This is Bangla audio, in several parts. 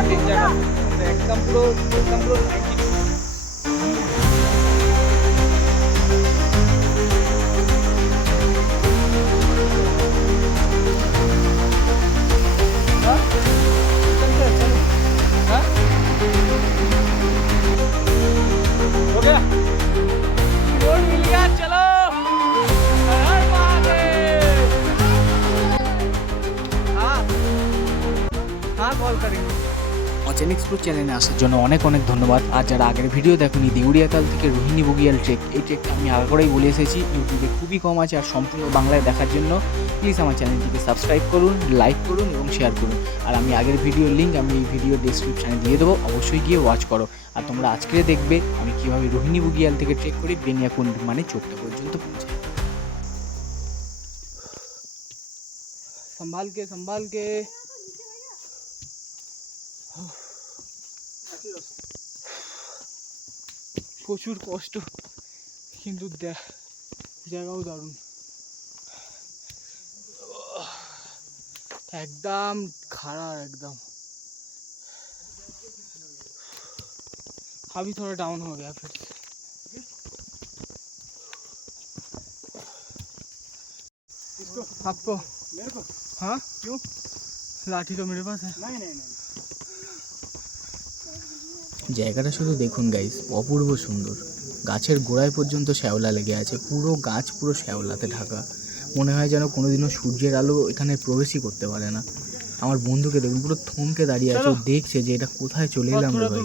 একদম পুরো 90। हो गया रोड मिल गया चलो हर हर महादेव हाँ हाँ कॉल करेंगे অচেন এক্সপ্লোর চ্যানেলে আসার জন্য অনেক অনেক ধন্যবাদ। আর যারা আগের ভিডিও দেখুনি দেউড়িয়াতাল থেকে রোহিণী বুগিয়াল ট্রেক, এই ট্রেকটা আমি আগে করেই বলে এসেছি, ইউটিউবে খুবই কম আছে। আর সম্পূর্ণ বাংলায় দেখার জন্য প্লিজ আমার চ্যানেলটিকে সাবস্ক্রাইব করুন, লাইক করুন এবং শেয়ার করুন। আর আমি আগের ভিডিওর লিঙ্ক আমি এই ভিডিও ডেসক্রিপশানে দিয়ে দেবো, অবশ্যই গিয়ে ওয়াচ করো। আর তোমরা আজকে দেখবে আমি কীভাবে রোহিণী বুগিয়াল থেকে ট্রেক করে বেনিয়াকুণ্ড মানে চোপটা পর্যন্ত পৌঁছাই। संभाल के প্রচুর কষ্ট, কিন্তু জায়গাও দারুণ, একদম খাড়া एकदम। अभी थोड़ा डाउन हो गया फिर इसको आपको मेरे को हाँ क्यों लाठी तो मेरे पास है। नहीं জায়গাটা শুধু দেখুন গাইস, অপূর্ব সুন্দর। গাছের গোড়ায় পর্যন্ত শ্যাওলা লেগে আছে, পুরো গাছ পুরো শ্যাওলাতে ঢাকা। মনে হয় যেন কোনোদিনও সূর্যের আলো এখানে প্রবেশই করতে পারে না। আমার বন্ধুকে দেখুন পুরো থমকে দাঁড়িয়ে আছে, দেখছে যে এটা কোথায় চলে এলাম রে ভাই।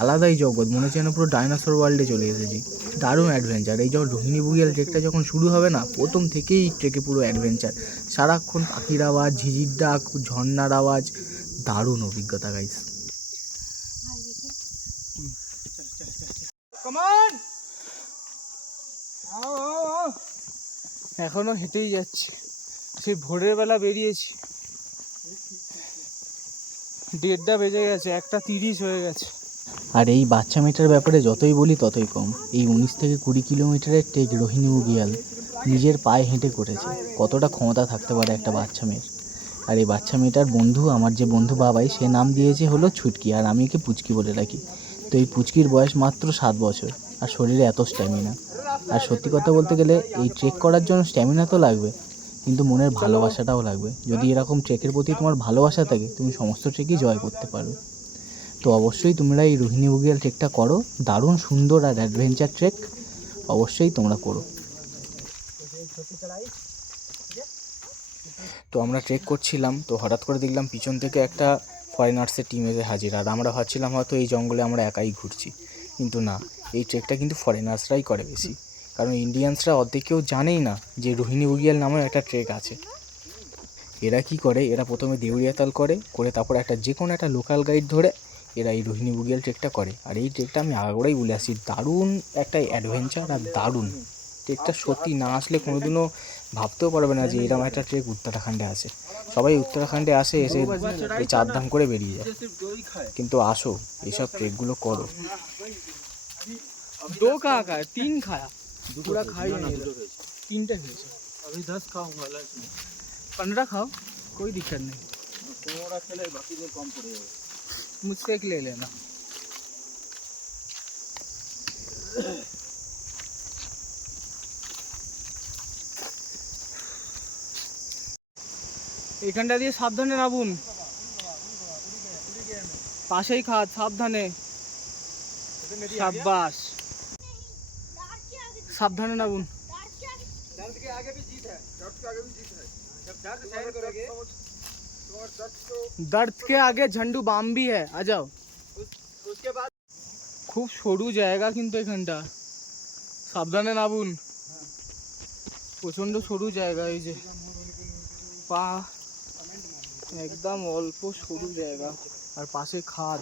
আলাদাই জগৎ, মনে হচ্ছে যেন পুরো ডাইনোসর ওয়ার্ল্ডে চলে এসেছি। দারুণ অ্যাডভেঞ্চার। এই যখন রোহিণী বুগিয়াল ট্রেকটা যখন শুরু হবে না, প্রথম থেকেই ট্রেকে পুরো অ্যাডভেঞ্চার। সারাক্ষণ পাখির আওয়াজ, ঝিঝির ডাক, ঝর্নার আওয়াজ, দারুণ অভিজ্ঞতা গাইস। এখনো হেঁটেই যাচ্ছি, সেই ভোরের বেলা বেরিয়েছি, 1:30 বেজে গেছে, 1:30 হয়ে গেছে। আর এই বাচ্চা মেয়েটার ব্যাপারে যতই বলি ততই কম। এই 19 থেকে 20 কিলোমিটারের ট্রেক রোহিণী বুগিয়াল নিজের পায়ে হেঁটে করেছে। কতটা ক্ষমতা থাকতে পারে একটা বাচ্চা মেয়ের। আর এই বাচ্চা মেয়েটার বন্ধু, আমার যে বন্ধু বাবাই, সে নাম দিয়েছে হলো ছুটকি, আর আমি একে পুচকি বলে রাখি। তো এই পুচকির বয়স মাত্র 7 বছর, আর শরীরে এত স্ট্যামিনা। আর সত্যি কথা বলতে গেলে এই ট্রেক করার জন্য স্ট্যামিনা তো লাগবে, কিন্তু মনের ভালোবাসাটাও লাগবে। যদি এরকম ট্রেকের প্রতি তোমার ভালোবাসা থাকে, তুমি সমস্ত ট্রেকই জয় করতে পারবে। তো অবশ্যই তোমরা এই রোহিণী বুগিয়াল ট্রেকটা করো, দারুণ সুন্দর আর অ্যাডভেঞ্চার ট্রেক, অবশ্যই তোমরা করো। তো আমরা ট্রেক করছিলাম, তো হঠাৎ করে দেখলাম পিছন থেকে একটা ফরেনার্সের টিম এসে হাজির। আর আমরা ভাবছিলাম হয়তো এই জঙ্গলে আমরা একাই ঘুরছি, কিন্তু না, এই ট্রেকটা কিন্তু ফরেনার্সরাই করে বেশি। কারণ ইন্ডিয়ানসরা অর্ধেক কেউ জানেই না যে রোহিণী বুগিয়াল নামেও একটা ট্রেক আছে। এরা কি করে, এরা প্রথমে দেউড়িয়াতাল করে তারপর একটা যে কোনো একটা লোকাল গাইড ধরে এরা এই রোহিণী বুগিয়াল ট্রেকটা করে। আর এই ট্রেকটা আমি আগাগোড়াই বলে আসছি, দারুণ একটা অ্যাডভেঞ্চার আর দারুণ ট্রেকটা। সত্যি না আসলে কোনোদিনও ভাবতেও পারবে না যে এরকম একটা ট্রেক উত্তরাখণ্ডে আছে। সবাই উত্তরাখণ্ডে আসে, এসে এই চারধাম করে বেরিয়ে যায়, কিন্তু আসো এইসব ট্রেকগুলো করো। दो कहाँ का है, 3 खाया, पूरा खा ही नहीं, 3टे खेचे। अभी 10 खाऊंगा, 15 खाओ, कोई दिक्कत नहीं। थोड़ा खेले बाकी में कम पड़ेगा, मुझसे एक ले लेना। এখানটা দিয়ে সাবধানে নামুন, পাশেই খাত, সাবধানে, शाबाश, सावधान नाबुन। दर्द के आगे भी जीत है, दर्द के आगे भी जीत है। जब दर्द सहन करोगे तो दर्द के आगे झंडू बाम भी है, आ जाओ। उसके बाद खूब সরু জায়গা কিন্তু এখানটা, সাবধানে নাবুন, প্রচন্ড সরু জায়গা। এই যে পা একদম অল্প সরু জায়গা, আর পাশে খাদ।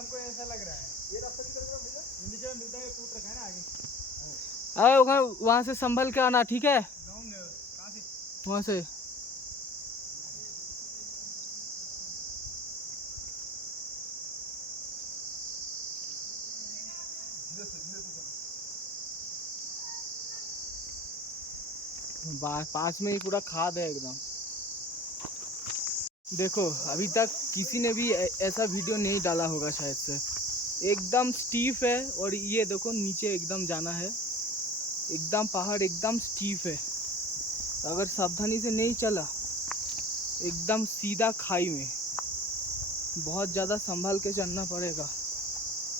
हमको ऐसा लग रहा है ये रास्ता किधर का मिलता है, टूट रखा है ना आगे। अरे वहाँ से संभल के आना, ठीक है? कहाँ से? वहाँ से। पास में ही पूरा खाद है एकदम। देखो अभी तक किसी ने भी ऐसा वीडियो नहीं डाला होगा शायद से। एकदम स्टीफ है और ये देखो नीचे एकदम जाना है, एकदम पहाड़ एकदम स्टीफ है। अगर सावधानी से नहीं चला एकदम सीधा खाई में, बहुत ज़्यादा संभाल के चलना पड़ेगा,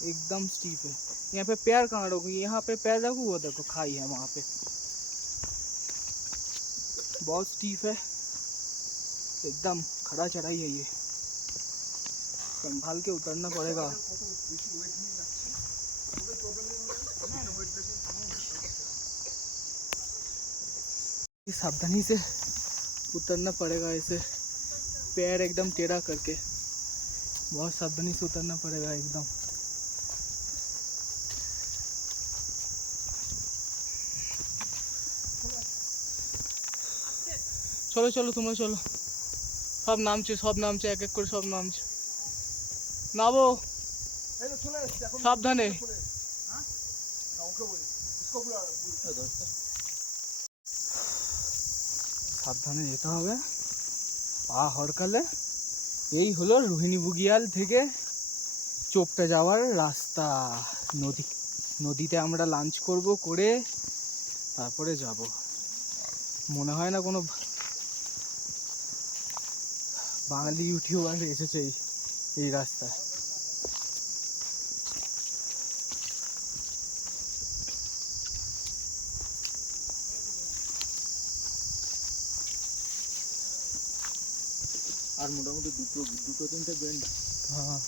एकदम स्टीफ है। यहाँ पे पैर कहाँ रखूँ, यहाँ पे पैर रखूँ, वो देखो खाई है वहाँ पे, बहुत स्टीफ है एकदम, खड़ा चढ़ाई है ये, संभाल के उतरना पड़ेगा। सावधानी से उतरना पड़ेगा, ऐसे पैर एकदम टेढ़ा करके, बहुत सावधानी से उतरना पड़ेगा एकदम। चलो चलो তোমরা চলো, সব নামছে এক এক করে সব নামছে, নামো সাবধানে। সাবধানে যেতে হবে, পা হরকালে। এই হলো রোহিণী বুগিয়াল থেকে চোপটা যাওয়ার রাস্তা। নদীতে আমরা লাঞ্চ করব, করে তারপরে যাব। মনে হয় না কোনো বাঙালি ইউটিউবার এসেছে এই রাস্তায়। আর মোটামুটি দুটো তিনটে বেন্ড, হ্যাঁ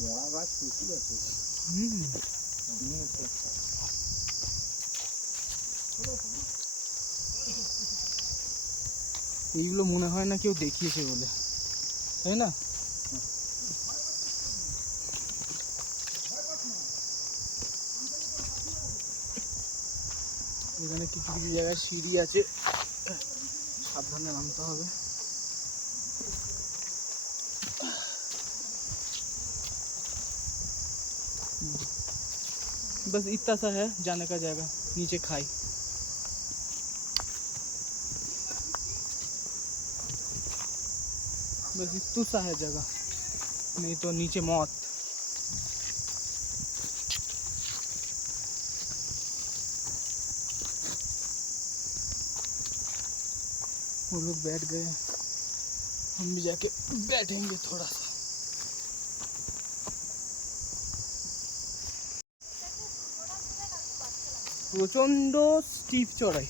মরা গাছ প্রচুর আছে। এইগুলো মনে হয় না কেউ দেখিয়েছে বলে, তাই না? এখানে কিছু কিছু জায়গায় সিঁড়ি আছে, সাবধানে নামতে হবে। बस इतना सा है जाने का जगह, नीचे खाई। बस इतना सा है जगह, नहीं तो नीचे मौत। वो लोग बैठ गए, हम भी जाके बैठेंगे थोड़ा सा। প্রচন্ড স্টিপ চড়াই,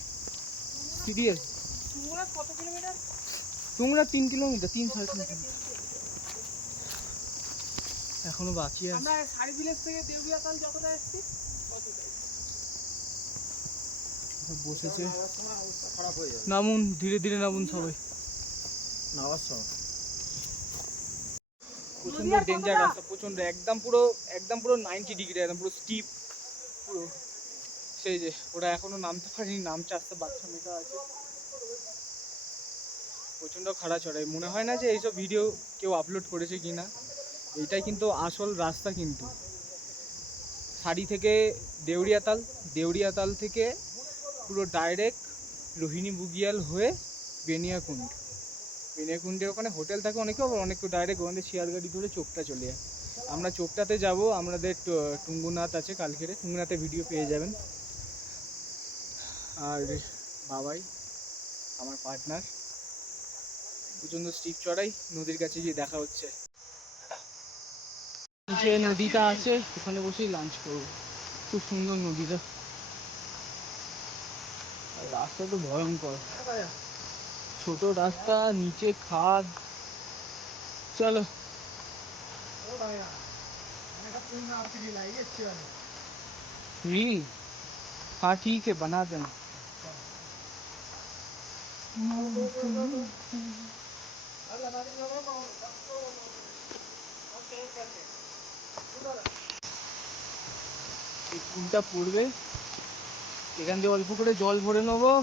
সিরিয়াস। টুংরা কত কিলোমিটার? টুংরা 3 কিলোমিটার, 3-3.5 কিলোমিটার এখনো বাকি আছে। আমরা সারি ভিলেজ থেকে দেউরিয়াতাল যতটা আসছি ততটাই বসেছে। নামুন, ধীরে ধীরে নামুন সবাই, নামার সময়। প্রচন্ড ডেঞ্জার রাস্তা, প্রচন্ড, একদম পুরো 90 ডিগ্রি, একদম পুরো স্টিপ পুরো। সেই যে ওরা এখনো নামতে পারেনি, নামছে, আসতে বাচ্চা মেয়েটা আছে। প্রচণ্ড খাড়া চড়াই, মনে হয় না যে এইসব ভিডিও কেউ আপলোড করেছে কি না। এইটাই কিন্তু আসল রাস্তা, কিন্তু সারি থেকে দেউরিয়াতাল থেকে পুরো ডাইরেক্ট রোহিণী বুগিয়াল হয়ে বেনিয়াকুণ্ডের ওখানে হোটেল থাকে অনেকে, আবার অনেকে ডাইরেক্ট ওখানে শেয়ার গাড়ি ধরে চোপটা চলে যায়। আমরা চোপটাতে যাব, আমাদের টুঙ্গুনাথ আছে কালকেরে, টুঙ্গুনাথে ভিডিও পেয়ে যাবেন। আর বাবাই আমার পার্টনার, প্রচণ্ড স্টিপ চড়াই, নদীর কাছে গিয়ে দেখা হচ্ছে। যে নদীটা আছে ওখানে বসেই লাঞ্চ করবো, খুব সুন্দর নদীটা। রাস্তা তো ভয়ঙ্কর, ছোট রাস্তা, নিচে খাদ। চলো रील, हाँ ठीक है बना देना। কোনটা পড়বে, এখান দিয়ে অল্প করে জল ভরে নেবো।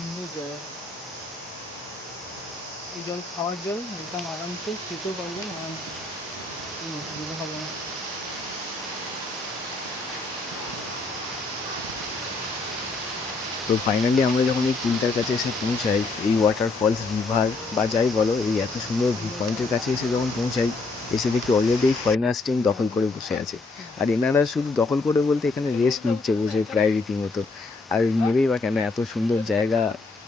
সুন্দর জায়গা। এই জল খাওয়ার জল একদম আরামসে খেতেও পারবেন আরামসে, কোনো অসুবিধা হবে না। তো ফাইনালি আমরা যখন এই পুলটার কাছে এসে পৌঁছাই, এই ওয়াটারফলস রিভার বা যাই বলো, এই এত সুন্দর ভিউ পয়েন্টের কাছে এসে যখন পৌঁছাই, এসে দেখি অলরেডি এই ফরেনার্স টিম দখল করে বসে আছে। আর এনারা শুধু দখল করে বলতে এখানে রেস্ট নিচ্ছে বসে প্রায় রীতিমতো। আর নেবেই বা কেন, এত সুন্দর জায়গা,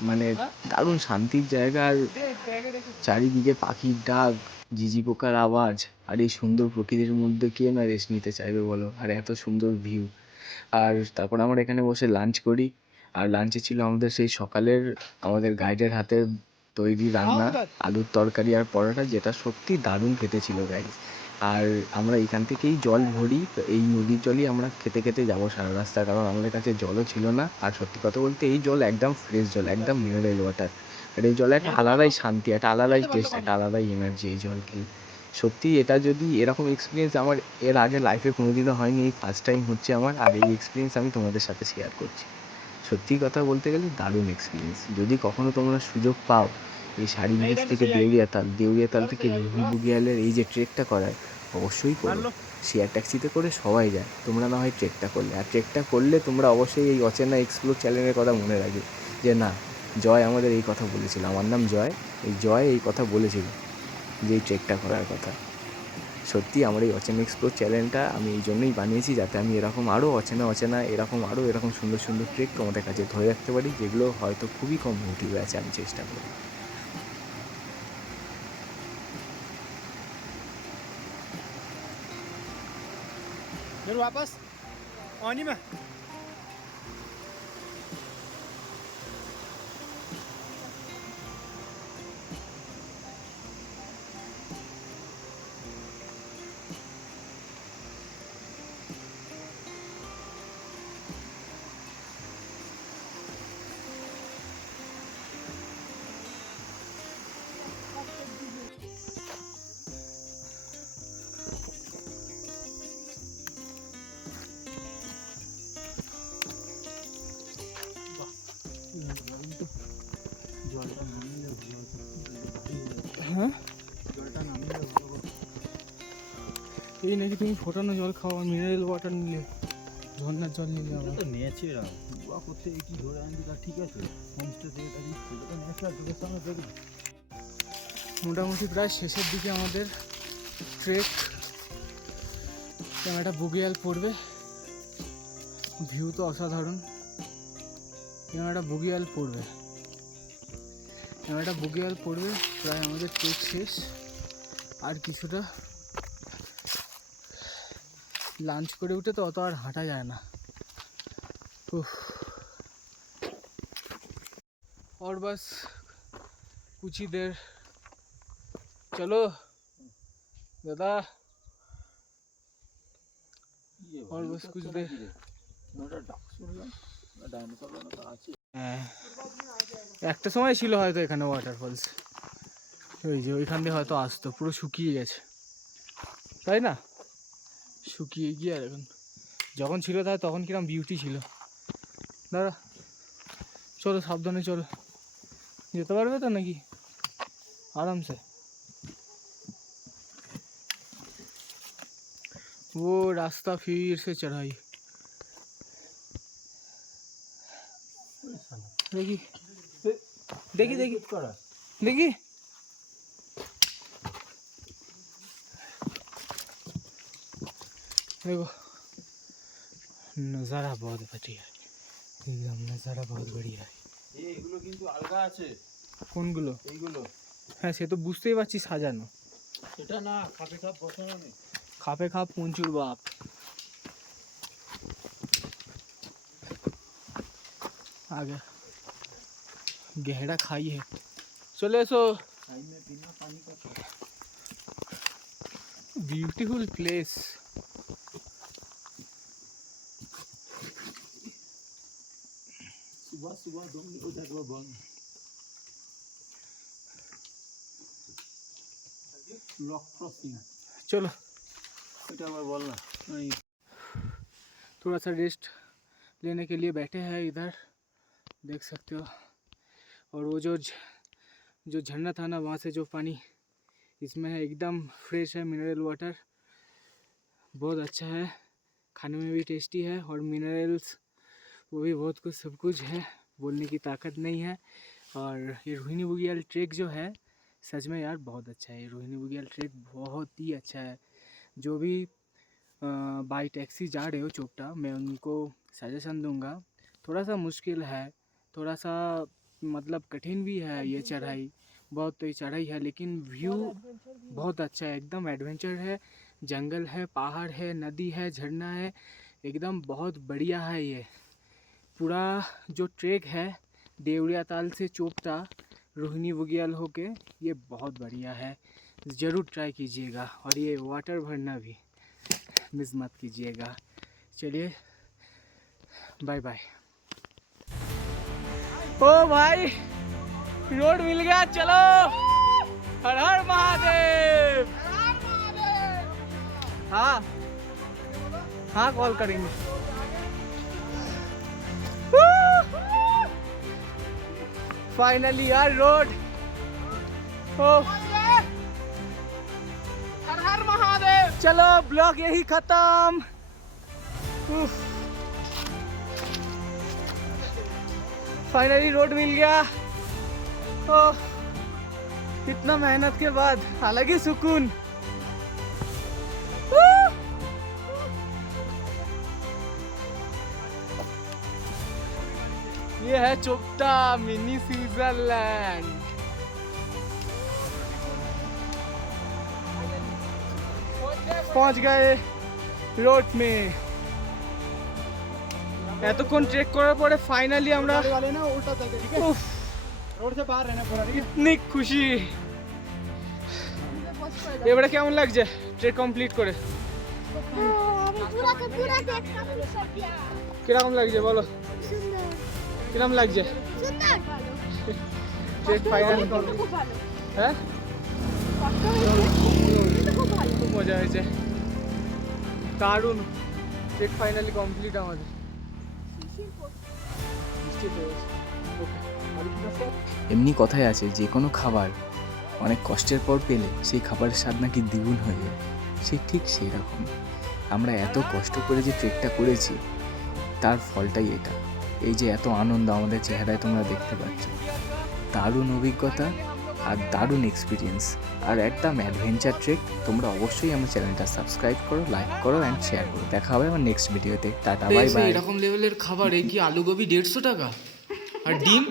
মানে দারুণ শান্তির জায়গা। আর চারিদিকে পাখির ডাক, ঝিঝি পোকার আওয়াজ, আর এই সুন্দর প্রকৃতির মধ্যে কে না রেস্ট নিতে চাইবে বলো, আর এত সুন্দর ভিউ। আর তারপর আমরা এখানে বসে লাঞ্চ করি। আর লাঞ্চে ছিল আমাদের সেই সকালের আমাদের গাইডের হাতের তৈরি রান্না, আলুর তরকারি আর পরোটা, যেটা সত্যি দারুণ খেতে ছিল গাইড। আর আমরা এখান থেকেই জল ভরি, এই নদীর জলই আমরা খেতে খেতে যাবো সারা রাস্তা, কারণ আমাদের কাছে জলও ছিল না। আর সত্যি কথা বলতে এই জল একদম ফ্রেশ জল, একদম মিনারেল ওয়াটার। আর এই জলে একটা আলাদাই শান্তি, একটা আলাদাই টেস্ট, একটা আলাদাই এনার্জি এই জল খেয়ে। সত্যি এটা যদি এরকম এক্সপিরিয়েন্স আমার এর আগে লাইফে কোনোদিনও হয়নি, এই ফার্স্ট টাইম হচ্ছে আমার। আর এই এক্সপিরিয়েন্স আমি তোমাদের সাথে শেয়ার করছি। সত্যি কথা বলতে গেলে দারুণ এক্সপিরিয়েন্স। যদি কখনো তোমরা সুযোগ পাও এই শাড়ি ব্রিজ থেকে দেউরিয়াতাল থেকে রোহিনী বুগিয়ালের এই যে ট্রেকটা করায়, অবশ্যই করো। শেয়ার ট্যাক্সিতে করে সবাই যায়, তোমরা না হয় ট্রেকটা করলে। আর ট্রেকটা করলে তোমরা অবশ্যই এই অচেনা এক্সপ্লোর চ্যানেলের কথা মনে রাখবে, যে না, জয় আমাদের এই কথা বলেছিল। আমার নাম জয়, এই জয় এই কথা বলেছিল যে এই ট্রেকটা করার কথা। সত্যি আমার এই অচেনা এক্সপ্লোর চ্যানেলটা আমি এই জন্যই বানিয়েছি, যাতে আমি এরকম আরও অচেনা এরকম সুন্দর সুন্দর ট্রেক তোমাদের কাছে ধরে রাখতে পারি, যেগুলো হয়তো খুবই কম ইউটিউবে আছে। আমি চেষ্টা করি। হ্যাঁ, এই নাকি তুমি ফোটানো জল খাওয়া, মিনারেল ওয়াটার নিলে, ঝর্নার জল নিলে। আমরা তো ন্যাচারাল গোয়া করতে কি ধরে আনবি, তা ঠিক আছে, হোমস্টে থেকে সেটা তো ন্যাচারাল, তোদের সামনে দেখবি। মোটামুটি প্রায় শেষের দিকে আমাদের ট্রেক। একটা বুগিয়াল পড়বে, ভিউ তো অসাধারণ। একটা বুগিয়াল পড়বে প্রায় আমাদের ট্রেক শেষ। আর কিছুটা লাঞ্চ করে উঠে তো অত আর হাঁটা যায় না। और बस कुछ ही देर, चलो दादा, और बस कुछ देर। একটা সময় ছিল হয়তো এখানে ওয়াটারফলস, ওই যে ওইখান দিয়ে হয়তো আসতো, পুরো শুকিয়ে গেছে তাই না, শুকিয়ে গিয়ে। আর এখন যখন ছিল তাই তখন কিরম বিউটি ছিল। দাদা চলো, সাবধানে চলো, যেতে পারবে তো নাকি आराम से। वो रास्ता फिर से चढ़ाई, देखी देखी देखी देखी। देखो नज़ारा बहुत बढ़िया है, एकदम नज़ारा बहुत बढ़िया है। এইগুলো কিন্তু আলগা আছে। কোনগুলো? এইগুলো। হ্যাঁ, সে তো বুঝতেই পারছি সাজানো। এটা না, খাপে খাপ বসানো নেই। খাপে খাপ পঞ্চুর বাপ। आगे गहरा खाई है, चले सो। खाई में बिना पानी का ब्यूटीफुल प्लेस। सुबह सुबह 2 मिनट हो जाएगा बंद। लॉक क्रॉसिंग, चलो बेटा मैं बोलना। थोड़ा सा रेस्ट लेने के लिए बैठे हैं इधर, देख सकते हो और वो जो झरना था ना, वहाँ से जो पानी इसमें है एकदम फ्रेश है, मिनरल वाटर, बहुत अच्छा है, खाने में भी टेस्टी है और मिनरल्स वो भी बहुत कुछ, सब कुछ है, बोलने की ताकत नहीं है। और ये रोहिणी बुग्याल ट्रैक जो है सच में यार बहुत अच्छा है, ये रोहिणी बुग्याल ट्रैक बहुत ही अच्छा है। जो भी बाई टैक्सी जा रहे हो चोपटा, मैं उनको सजेशन दूंगा, थोड़ा सा मुश्किल है, थोड़ा सा मतलब कठिन भी है ये चढ़ाई, बहुत तो ये चढ़ाई है, लेकिन व्यू बहुत अच्छा है, एकदम एडवेंचर है, जंगल है, पहाड़ है, नदी है, झरना है, एकदम बहुत बढ़िया है। ये पूरा जो ट्रैक है देवरिया ताल से चोपटा रोहिणी बुग्याल होके, ये बहुत बढ़िया है, ज़रूर ट्राई कीजिएगा। और ये वाटर भरना भी मिस मत कीजिएगा। चलिए बाय बाय। ओ भाई रोड मिल गया, चलो, हर हर महादेव। हाँ हाँ कॉल करेंगे। फाइनली यार रोड, हर हर महादेव। चलो ब्लॉग यही खत्म। फाइनली रोड मिल गया। ओह, इतना मेहनत के बाद अलग ही सुकून। ये है चोपटा मिनी स्विट्जरलैंड। पहुंच गए रोड में। এতক্ষণ ট্রেক করার পরে ফাইনালি আমরা রোড से बाहर रहना पूरा, इतनी खुशी। এবারে কেমন লাগছে ট্রেক কমপ্লিট করে? কিরকম লাগছে বলো? কিরকম লাগছে? ট্রেক ফাইনাল হ্যাঁ খুব মজা হয়েছে, দারুণ। ট্রেক ফাইনালি কমপ্লিট আমাদের। এমনি কথায় আছে যে কোনো খাবার অনেক কষ্টের পর পেলে সেই খাবারের স্বাদ নাকি দ্বিগুণ হয়ে যায়, সে ঠিক সেই রকম। আমরা এত কষ্ট করে যে ট্রেকটা করেছি তার ফলটাই এটা। এই যে এত আনন্দ আমাদের চেহারায় তোমরা দেখতে পাচ্ছ, দারুণ অভিজ্ঞতা আর দারুণ এক্সপিরিয়েন্স আর একদম অ্যাডভেঞ্চার ট্রেক। তোমরা অবশ্যই আমার চ্যানেলটা সাবস্ক্রাইব করো, লাইক করো অ্যান্ড শেয়ার করো। দেখা হবে আমার নেক্সট ভিডিওতে। Tata bye bye. এরকম লেভেলের খাবার, এই কি আলু গোবি 150 টাকা আর ডিম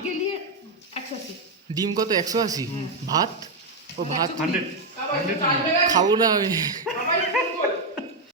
ডিম কত 180, ভাত ও ভাত 100 খাবো না আমি।